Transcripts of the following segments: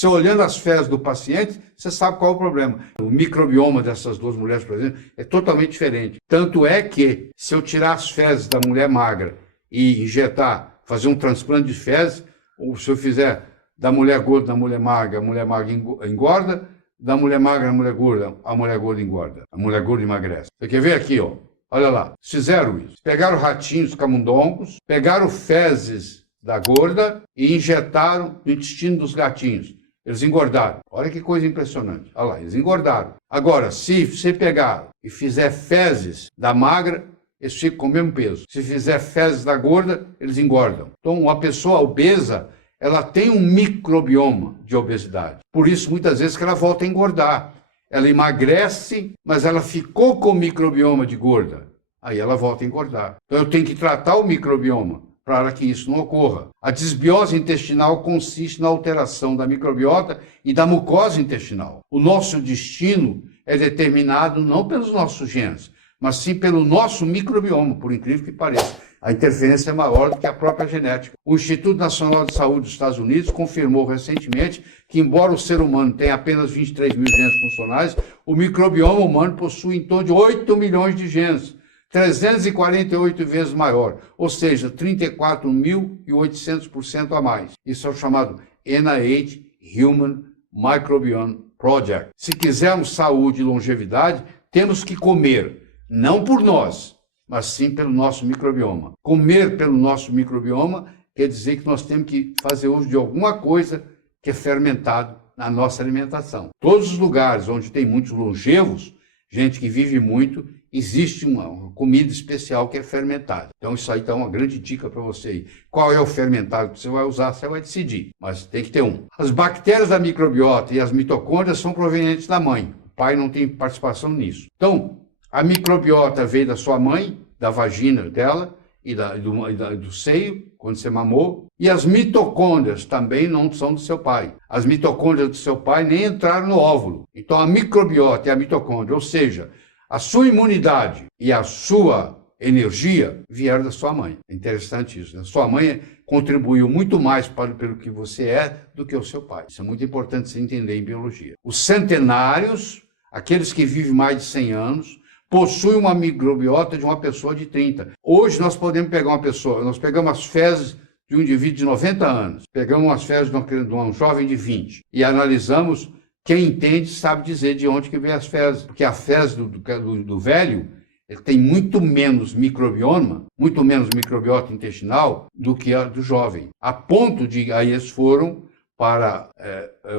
Você olhando as fezes do paciente, você sabe qual é o problema. O microbioma dessas duas mulheres, por exemplo, é totalmente diferente. Tanto é que, se eu tirar as fezes da mulher magra e injetar, fazer um transplante de fezes, ou se eu fizer da mulher gorda na mulher magra, a mulher magra engorda, da mulher magra na mulher gorda, a mulher gorda engorda, a mulher gorda emagrece. Você quer ver aqui, ó? Olha lá, fizeram isso. Pegaram ratinhos camundongos, pegaram fezes da gorda e injetaram no intestino dos gatinhos. Eles engordaram. Olha que coisa impressionante. Olha lá, eles engordaram. Agora, se você pegar e fizer fezes da magra, eles ficam com o mesmo peso. Se fizer fezes da gorda, eles engordam. Então, uma pessoa obesa, ela tem um microbioma de obesidade. Por isso, muitas vezes, que ela volta a engordar. Ela emagrece, mas ela ficou com o microbioma de gorda. Aí ela volta a engordar. Então, eu tenho que tratar o microbioma para que isso não ocorra. A desbiose intestinal consiste na alteração da microbiota e da mucosa intestinal. O nosso destino é determinado não pelos nossos genes, mas sim pelo nosso microbioma, por incrível que pareça. A interferência é maior do que a própria genética. O Instituto Nacional de Saúde dos Estados Unidos confirmou recentemente que, embora o ser humano tenha apenas 23 mil genes funcionais, o microbioma humano possui em torno de 8 milhões de genes, 348 vezes maior, ou seja, 34.800% a mais. Isso é o chamado NIH Human Microbiome Project. Se quisermos saúde e longevidade, temos que comer, não por nós, mas sim pelo nosso microbioma. Comer pelo nosso microbioma quer dizer que nós temos que fazer uso de alguma coisa que é fermentado na nossa alimentação. Todos os lugares onde tem muitos longevos, gente que vive muito, existe uma comida especial que é fermentada. Então isso aí está uma grande dica para você aí. Qual é o fermentado que você vai usar, você vai decidir, mas tem que ter um. As bactérias da microbiota e as mitocôndrias são provenientes da mãe. O pai não tem participação nisso. Então, a microbiota veio da sua mãe, da vagina dela e do seio, quando você mamou. E as mitocôndrias também não são do seu pai. As mitocôndrias do seu pai nem entraram no óvulo. Então a microbiota e a mitocôndria, ou seja, a sua imunidade e a sua energia vieram da sua mãe. É interessante isso, né? Sua mãe contribuiu muito mais pelo que você é do que o seu pai. Isso é muito importante você entender em biologia. Os centenários, aqueles que vivem mais de 100 anos, possuem uma microbiota de uma pessoa de 30. Hoje nós podemos pegar uma pessoa, nós pegamos as fezes de um indivíduo de 90 anos, pegamos as fezes de um jovem de 20 e analisamos. Quem entende sabe dizer de onde que vem as fezes, porque a fezes do velho ele tem muito menos microbioma, muito menos microbiota intestinal do que a do jovem. A ponto de, aí eles foram para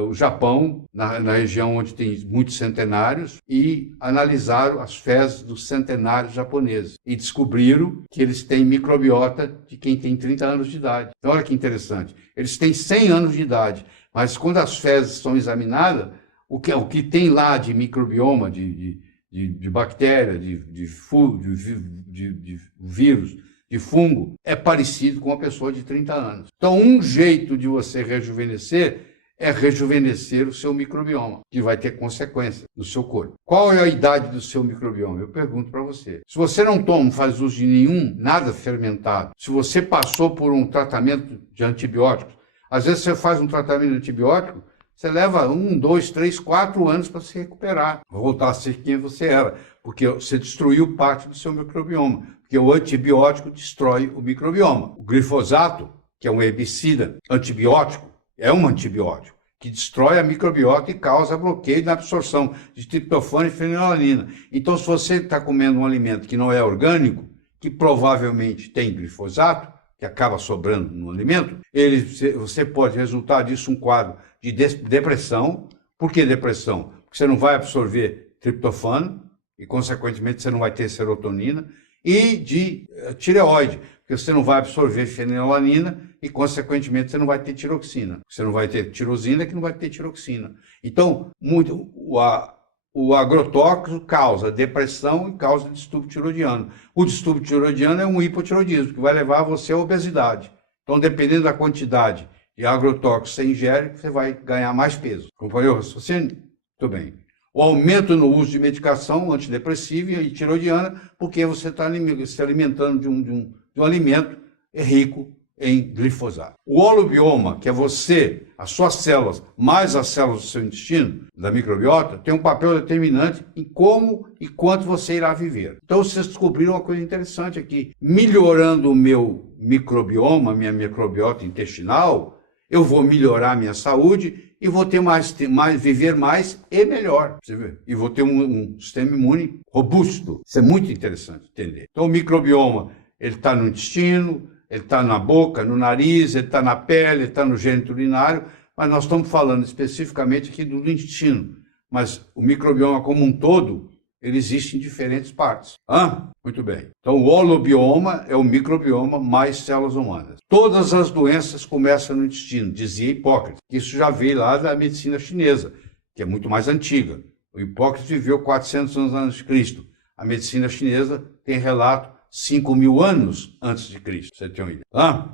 o Japão, na região onde tem muitos centenários, e analisaram as fezes dos centenários japoneses. E descobriram que eles têm microbiota de quem tem 30 anos de idade. Então, olha que interessante. Eles têm 100 anos de idade. Mas quando as fezes são examinadas, o que tem lá de microbioma, de bactéria, de vírus, de fungo, é parecido com uma pessoa de 30 anos. Então, um jeito de você rejuvenescer é rejuvenescer o seu microbioma, que vai ter consequência no seu corpo. Qual é a idade do seu microbioma? Eu pergunto para você. Se você não faz uso de nada fermentado, se você passou por um tratamento de antibióticos, às vezes você faz um tratamento de antibiótico, você leva 1, 2, 3, 4 anos para se recuperar, voltar a ser quem você era, porque você destruiu parte do seu microbioma, porque o antibiótico destrói o microbioma. O glifosato, que é um herbicida antibiótico, é um antibiótico que destrói a microbiota e causa bloqueio na absorção de triptofano e fenilalanina. Então, se você está comendo um alimento que não é orgânico, que provavelmente tem glifosato, que acaba sobrando no alimento, você pode resultar disso um quadro de depressão. Por que depressão? Porque você não vai absorver triptofano e, consequentemente, você não vai ter serotonina, e de tireoide, porque você não vai absorver fenilalanina e, consequentemente, você não vai ter tiroxina. Você não vai ter tirosina, que não vai ter tiroxina. Então, o agrotóxico causa depressão e causa distúrbio tiroidiano. O distúrbio tiroidiano é um hipotiroidismo, que vai levar você à obesidade. Então, dependendo da quantidade de agrotóxico que você ingere, você vai ganhar mais peso. Compreendeu o raciocínio? Muito bem. O aumento no uso de medicação antidepressiva e tiroidiana, porque você está se alimentando de um alimento rico em glifosato. O holobioma, que é você, as suas células, mais as células do seu intestino, da microbiota, tem um papel determinante em como e quanto você irá viver. Então vocês descobriram uma coisa interessante aqui. Melhorando o meu microbioma, minha microbiota intestinal, eu vou melhorar a minha saúde e vou ter viver mais e melhor. Você vê? E vou ter um sistema imune robusto. Isso é muito interessante entender. Então o microbioma, ele está no intestino, ele está na boca, no nariz, ele está na pele, ele está no gênito urinário, mas nós estamos falando especificamente aqui do intestino. Mas o microbioma como um todo, ele existe em diferentes partes. Muito bem. Então, o holobioma é o microbioma mais células humanas. Todas as doenças começam no intestino, dizia Hipócrates. Isso já veio lá da medicina chinesa, que é muito mais antiga. O Hipócrates viveu 400 anos antes de Cristo. A medicina chinesa tem relato 5.000 anos antes de Cristo, você tem uma ideia.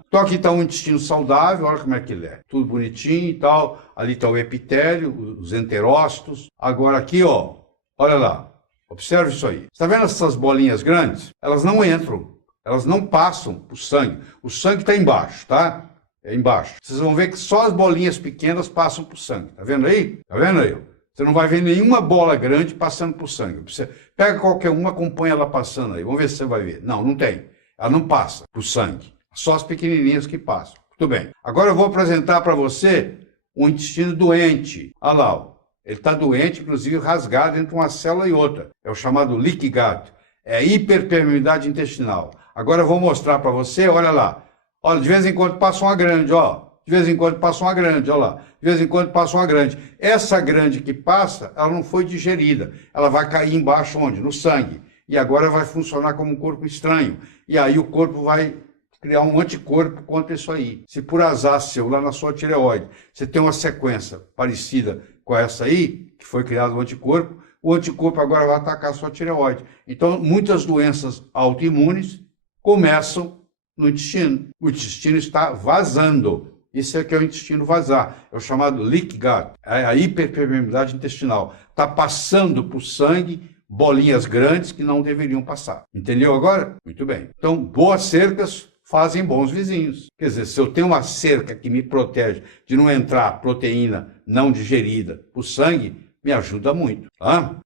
Então aqui está um intestino saudável, olha como é que ele é. Tudo bonitinho e tal. Ali está o epitélio, os enterócitos. Agora aqui, ó, olha lá. Observe isso aí. Está vendo essas bolinhas grandes? Elas não entram, elas não passam para o sangue. O sangue está embaixo, tá? É embaixo. Vocês vão ver que só as bolinhas pequenas passam para o sangue. Tá vendo aí? Tá vendo aí? Você não vai ver nenhuma bola grande passando para o sangue. Você pega qualquer uma, acompanha ela passando aí. Vamos ver se você vai ver. Não, não tem. Ela não passa para o sangue. Só as pequenininhas que passam. Muito bem. Agora eu vou apresentar para você um intestino doente. Olha lá, ó. Ele está doente, inclusive rasgado entre uma célula e outra. É o chamado leaky gut. É hiperpermeabilidade intestinal. Agora eu vou mostrar para você, olha lá. Olha, de vez em quando passa uma grande, ó. De vez em quando passa uma grande, olha lá. De vez em quando passa uma grande. Essa grande que passa, ela não foi digerida. Ela vai cair embaixo onde? No sangue. E agora vai funcionar como um corpo estranho. E aí o corpo vai criar um anticorpo contra isso aí. Se por azar seu, lá na sua tireoide, você tem uma sequência parecida com essa aí, que foi criado o anticorpo agora vai atacar a sua tireoide. Então, muitas doenças autoimunes começam no intestino. O intestino está vazando. Isso é que é o intestino vazar. É o chamado leaky gut, é a hiperpermeabilidade intestinal. Está passando para o sangue bolinhas grandes que não deveriam passar. Entendeu agora? Muito bem. Então, boas cercas fazem bons vizinhos. Quer dizer, se eu tenho uma cerca que me protege de não entrar proteína não digerida para o sangue, me ajuda muito.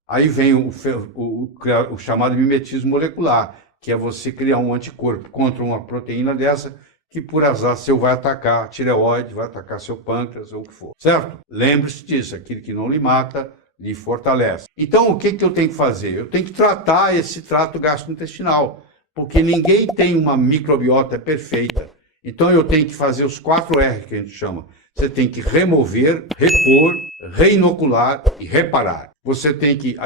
Aí vem o chamado mimetismo molecular, que é você criar um anticorpo contra uma proteína dessa que por azar seu vai atacar a tireoide, vai atacar seu pâncreas ou o que for. Certo? Lembre-se disso, aquilo que não lhe mata, lhe fortalece. Então, o que eu tenho que fazer? Eu tenho que tratar esse trato gastrointestinal, porque ninguém tem uma microbiota perfeita. Então eu tenho que fazer os 4R que a gente chama. Você tem que remover, repor, reinocular e reparar. Você tem que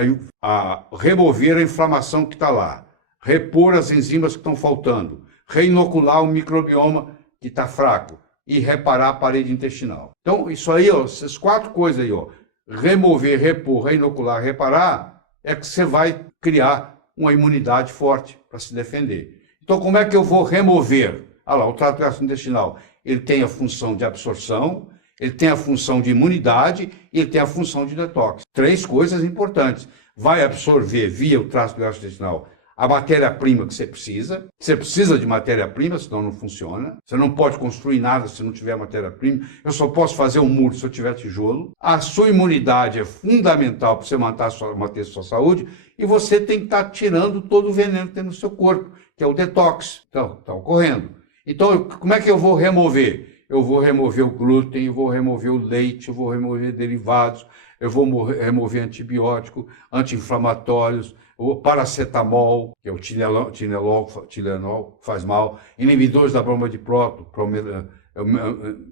remover a inflamação que está lá, repor as enzimas que estão faltando, reinocular o microbioma que está fraco e reparar a parede intestinal. Então isso aí, ó, essas 4 coisas aí, ó, remover, repor, reinocular, reparar, é que você vai criar uma imunidade forte para se defender. Então, como é que eu vou remover? Olha lá, o trato gastrointestinal, ele tem a função de absorção, ele tem a função de imunidade e ele tem a função de detox. 3 coisas importantes. Vai absorver via o trato gastrointestinal a matéria-prima que você precisa. Você precisa de matéria-prima, senão não funciona. Você não pode construir nada se não tiver matéria-prima. Eu só posso fazer um muro se eu tiver tijolo. A sua imunidade é fundamental para você manter a sua saúde. E você tem que estar tirando todo o veneno que tem no seu corpo, que é o detox. Então, está ocorrendo. Então, como é que eu vou remover? Eu vou remover o glúten, eu vou remover o leite, eu vou remover derivados, eu vou remover antibiótico, anti-inflamatórios, o paracetamol, que é o Tilenol, faz mal, inibidores da bomba de próton,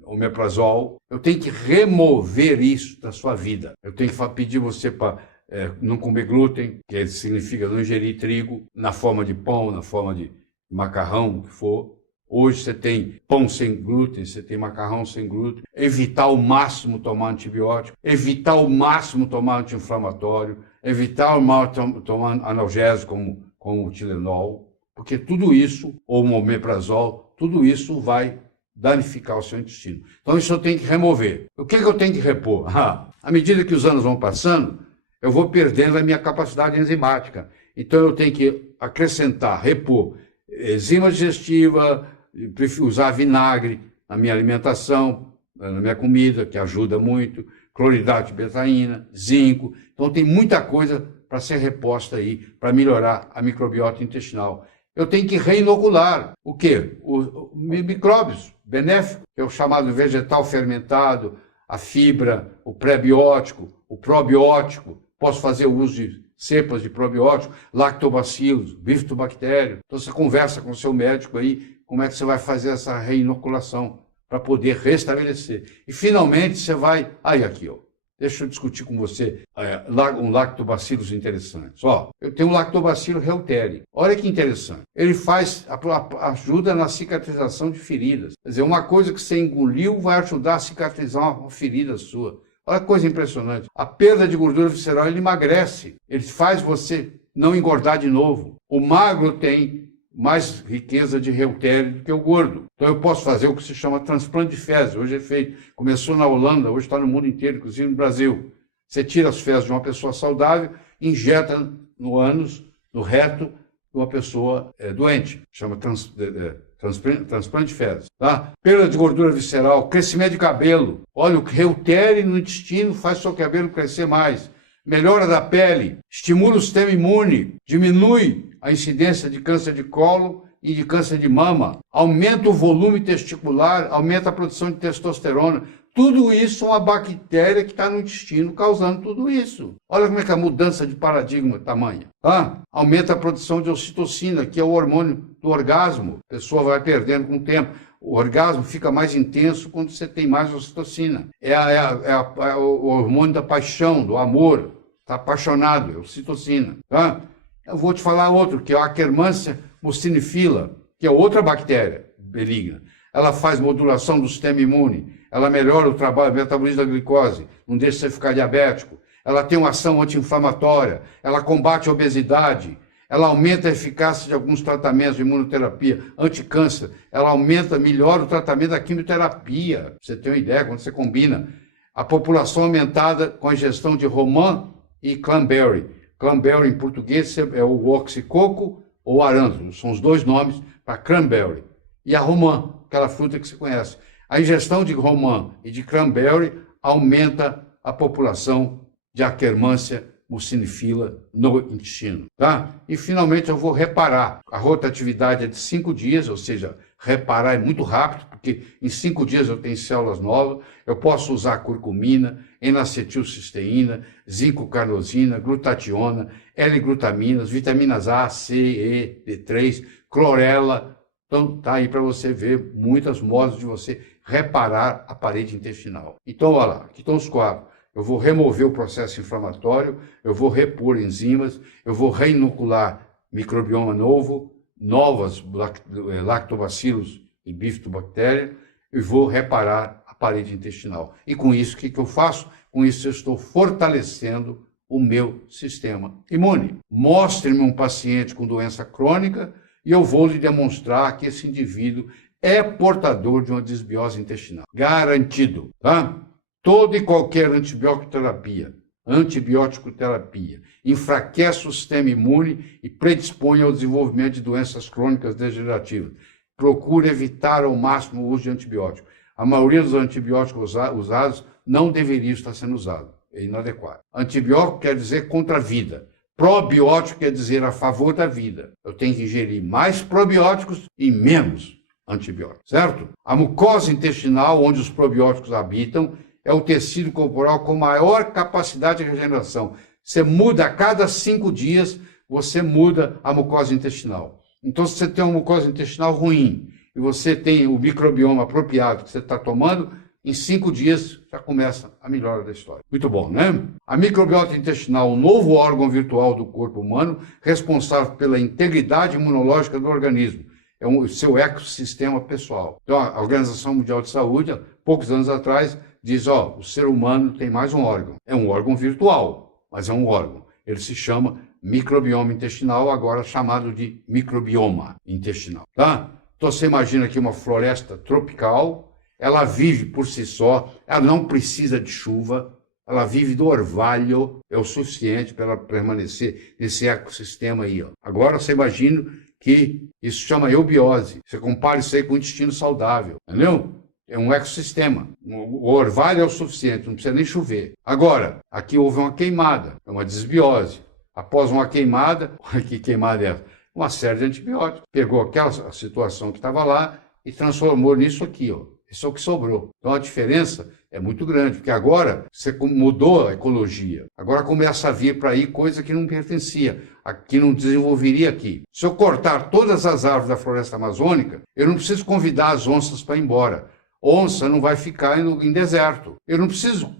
omeprazol. Eu tenho que remover isso da sua vida. Eu tenho que pedir você para não comer glúten, que significa não ingerir trigo, na forma de pão, na forma de macarrão, o que for. Hoje você tem pão sem glúten, você tem macarrão sem glúten. Evitar ao máximo tomar antibiótico, evitar ao máximo tomar anti-inflamatório, evitar ao máximo tomar analgésico como o Tilenol, porque tudo isso, ou o omeprazol, tudo isso vai danificar o seu intestino. Então isso eu tenho que remover. O que eu tenho que repor? À medida que os anos vão passando, eu vou perdendo a minha capacidade enzimática. Então eu tenho que acrescentar, repor enzima digestiva, prefiro usar vinagre na minha alimentação, na minha comida, que ajuda muito, cloridrato de betaína, zinco. Então tem muita coisa para ser reposta aí, para melhorar a microbiota intestinal. Eu tenho que reinocular o quê? Os micróbios benéficos, que é o chamado vegetal fermentado, a fibra, o pré-biótico, o probiótico. Posso fazer uso de cepas de probiótico, lactobacilos, bifidobactério. Então você conversa com o seu médico aí, como é que você vai fazer essa reinoculação para poder restabelecer. E finalmente você vai... Aí aqui, ó. Deixa eu discutir com você um lactobacilos interessante. Ó, eu tenho um lactobacilo reuteri. Olha que interessante. Ele ajuda na cicatrização de feridas. Quer dizer, uma coisa que você engoliu vai ajudar a cicatrizar uma ferida sua. Olha que coisa impressionante. A perda de gordura visceral, ele emagrece. Ele faz você não engordar de novo. O magro tem mais riqueza de reuteri do que o gordo. Então eu posso fazer o que se chama transplante de fezes. Hoje é feito. Começou na Holanda, hoje está no mundo inteiro, inclusive no Brasil. Você tira as fezes de uma pessoa saudável, injeta no ânus, no reto de uma pessoa doente. Chama transplante de fezes. Tá? Perda de gordura visceral, crescimento de cabelo. Olha, o reuteri no intestino faz seu cabelo crescer mais. Melhora da pele, estimula o sistema imune, diminui a incidência de câncer de colo e de câncer de mama, aumenta o volume testicular, aumenta a produção de testosterona. Tudo isso é uma bactéria que está no intestino causando tudo isso. Olha como é que a mudança de paradigma é tamanha. Tá? Aumenta a produção de ocitocina, que é o hormônio do orgasmo. A pessoa vai perdendo com o tempo. O orgasmo fica mais intenso quando você tem mais ocitocina. É o hormônio da paixão, do amor. Está apaixonado, é ocitocina. Tá? Eu vou te falar outro, que é a Akkermansia mucinifila, que é outra bactéria benigna. Ela faz modulação do sistema imune, ela melhora o trabalho, o metabolismo da glicose, não deixa você ficar diabético. Ela tem uma ação anti-inflamatória, ela combate a obesidade, ela aumenta a eficácia de alguns tratamentos de imunoterapia, anticâncer, ela melhora o tratamento da quimioterapia. Pra você ter uma ideia, quando você combina a população aumentada com a ingestão de romã e cranberry. Cranberry em português é o oxicoco ou arándano, são os dois nomes para cranberry. E a romã, aquela fruta que você conhece. A ingestão de romã e de cranberry aumenta a população de Akkermansia mucinifila no intestino. Tá? E finalmente eu vou reparar. A rotatividade é de 5 dias, ou seja, reparar é muito rápido, porque em 5 dias eu tenho células novas. Eu posso usar curcumina, N-acetilcisteína, zinco-carnosina, glutationa, L-glutaminas, vitaminas A, C, E, D3, clorela. Então tá aí para você ver muitos modos de você reparar a parede intestinal. Então olha lá, aqui estão os quatro. Eu vou remover o processo inflamatório, eu vou repor enzimas, eu vou reinocular microbioma novo, novas lactobacilos e bifidobactéria, e vou reparar a parede intestinal. E com isso, o que eu faço? Com isso eu estou fortalecendo o meu sistema imune. Mostre-me um paciente com doença crônica e eu vou lhe demonstrar que esse indivíduo é portador de uma desbiose intestinal. Garantido, tá? Toda e qualquer antibiótico-terapia enfraquece o sistema imune e predispõe ao desenvolvimento de doenças crônicas degenerativas. Procure evitar ao máximo o uso de antibióticos. A maioria dos antibióticos usados não deveria estar sendo usado. É inadequado. Antibiótico quer dizer contra a vida. Probiótico quer dizer a favor da vida. Eu tenho que ingerir mais probióticos e menos antibióticos, certo? A mucosa intestinal, onde os probióticos habitam, é o tecido corporal com maior capacidade de regeneração. Você muda a cada 5 dias, você muda a mucosa intestinal. Então, se você tem uma mucosa intestinal ruim e você tem o microbioma apropriado que você está tomando, em 5 dias já começa a melhora da história. Muito bom, né? A microbiota intestinal, o novo órgão virtual do corpo humano, responsável pela integridade imunológica do organismo. É o seu ecossistema pessoal. Então, a Organização Mundial de Saúde, há poucos anos atrás, diz, o ser humano tem mais um órgão. É um órgão virtual, mas é um órgão. Ele se chama microbioma intestinal, agora chamado de microbioma intestinal. Tá? Então você imagina aqui uma floresta tropical, ela vive por si só, ela não precisa de chuva, ela vive do orvalho, é o suficiente para ela permanecer nesse ecossistema aí. Agora você imagina que isso chama eubiose. Você compara isso aí com o intestino saudável, entendeu? É um ecossistema. O orvalho é o suficiente, não precisa nem chover. Agora, aqui houve uma queimada, é uma desbiose. Após uma queimada, que queimada é essa? Uma série de antibióticos. Pegou aquela situação que estava lá e transformou nisso aqui, ó. Isso é o que sobrou. Então a diferença é muito grande, porque agora você mudou a ecologia. Agora começa a vir para aí coisa que não pertencia, que não desenvolveria aqui. Se eu cortar todas as árvores da floresta amazônica, eu não preciso convidar as onças para ir embora. Onça não vai ficar em deserto. Eu não preciso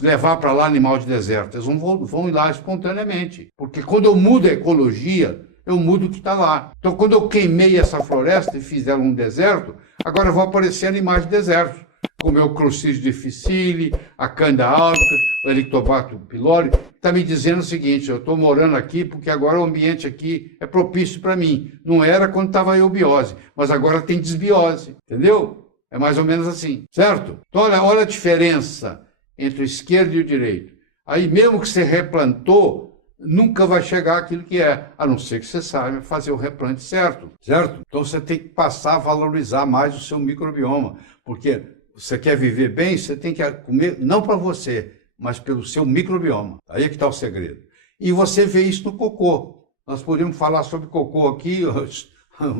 levar para lá animal de deserto. Eles vão ir lá espontaneamente. Porque quando eu mudo a ecologia, eu mudo o que está lá. Então, quando eu queimei essa floresta e fiz ela um deserto, agora vão aparecer animais de deserto, como é o Crucis difficile, a Canda albica, o Helicobacter pylori. Está me dizendo o seguinte: eu estou morando aqui porque agora o ambiente aqui é propício para mim. Não era quando estava a eubiose, mas agora tem desbiose. Entendeu? É mais ou menos assim, certo? Então, olha a diferença entre o esquerdo e o direito. Aí, mesmo que você replantou, nunca vai chegar àquilo que é, a não ser que você saiba fazer o replante certo, certo? Então, você tem que passar a valorizar mais o seu microbioma, porque você quer viver bem, você tem que comer, não para você, mas pelo seu microbioma. Aí é que está o segredo. E você vê isso no cocô. Nós podemos falar sobre cocô aqui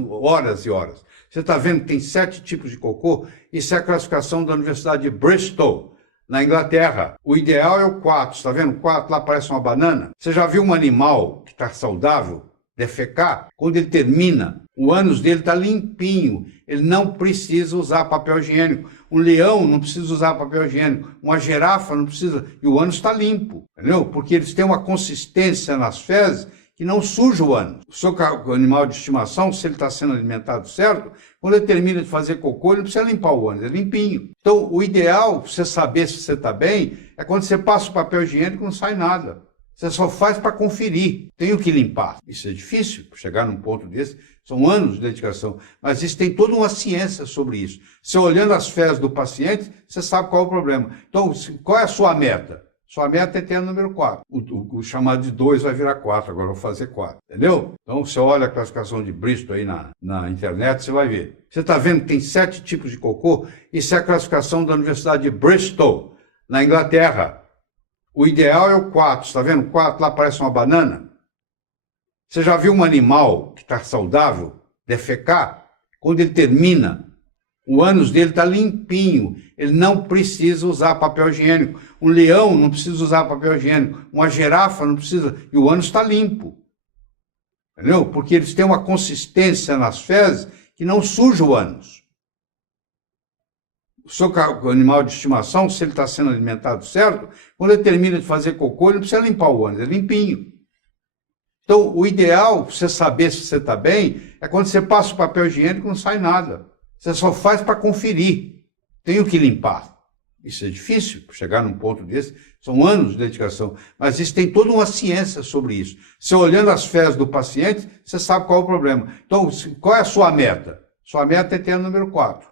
horas e horas. Você está vendo que tem 7 tipos de cocô? Isso é a classificação da Universidade de Bristol, na Inglaterra. O ideal é o 4. Está vendo? O 4 lá parece uma banana. Você já viu um animal que está saudável defecar? Quando ele termina, o ânus dele está limpinho. Ele não precisa usar papel higiênico. Um leão não precisa usar papel higiênico. Uma girafa não precisa. E o ânus está limpo. Entendeu? Porque eles têm uma consistência nas fezes que não suja o ânus. O seu animal de estimação, se ele está sendo alimentado certo, quando ele termina de fazer cocô, ele não precisa limpar o ânus, é limpinho. Então, o ideal, para você saber se você está bem, é quando você passa o papel higiênico, não sai nada. Você só faz para conferir. Tenho que limpar. Isso é difícil, chegar num ponto desse. São anos de dedicação. Mas isso tem toda uma ciência sobre isso. Você olhando as fezes do paciente, você sabe qual é o problema. Então, qual é a sua meta? Sua meta é ter o número 4. O chamado de 2 vai virar 4, agora eu vou fazer 4. Entendeu? Então, você olha a classificação de Bristol aí na internet, você vai ver. Você está vendo que tem 7 tipos de cocô? Isso é a classificação da Universidade de Bristol, na Inglaterra. O ideal é o 4. Está vendo? O 4 lá parece uma banana. Você já viu um animal que está saudável defecar? Quando ele termina, o ânus dele está limpinho. Ele não precisa usar papel higiênico. Um leão não precisa usar papel higiênico. Uma girafa não precisa. E o ânus está limpo. Entendeu? Porque eles têm uma consistência nas fezes que não suja o ânus. O seu animal de estimação, se ele está sendo alimentado certo, quando ele termina de fazer cocô, ele não precisa limpar o ânus, é limpinho. Então, o ideal, para você saber se você está bem, é quando você passa o papel higiênico e não sai nada. Você só faz para conferir. Tenho que limpar. Isso é difícil, chegar num ponto desse. São anos de dedicação. Mas isso tem toda uma ciência sobre isso. Você olhando as fezes do paciente, você sabe qual é o problema. Então, qual é a sua meta? Sua meta é ter o número 4.